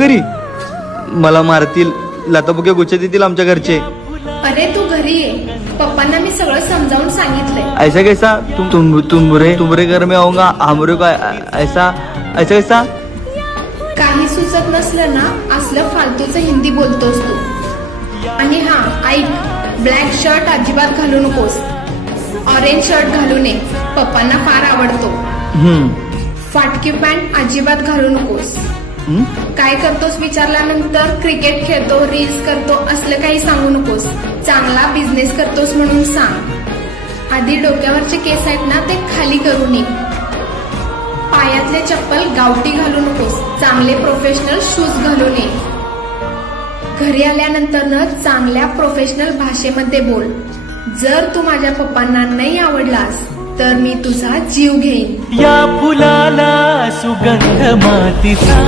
घरी. मला मारतील लाताबुक्या गुच्छ देतील आमच्या घरचे. अरे तू घरी ये. पप्पांना मी सगळं समजावून सांगितलंय. ऐसा कैसा? तुम तुम तुमरे तुमरे घर में आऊंगा हमरे को ऐसा ऐसा कैसा? काही सुचत नसलं ना असलं फालतूचं हिंदी बोलतोस तू. आणि हा ऐक ब्लॅक शर्ट अजिबात घालू नकोस. ऑरेंज शर्ट घालू नये. पप्पांना फार आवडतो. हम्म. फाटकी पॅन्ट अजिबात घालू नकोस? काय करतोस विचारल्यानंतर क्रिकेट खेळतो रील्स करतो असलं काही सांगू नकोस. चांगला बिझनेस करतोस म्हणून सांग. आधी डोक्यावरचे केस आहेत ना ते खाली करू नये पायातले चप्पल गावठी घालू नकोस. चांगले प्रोफेशनल शूज घालू नये. घरी आल्यानंतर न चांगल्या प्रोफेशनल भाषेमध्ये बोल. जर तू माझ्या पप्पांना नाही आवडलास तर मी तुझा जीव घेईन. या फुलाला సుగంధమాతిసా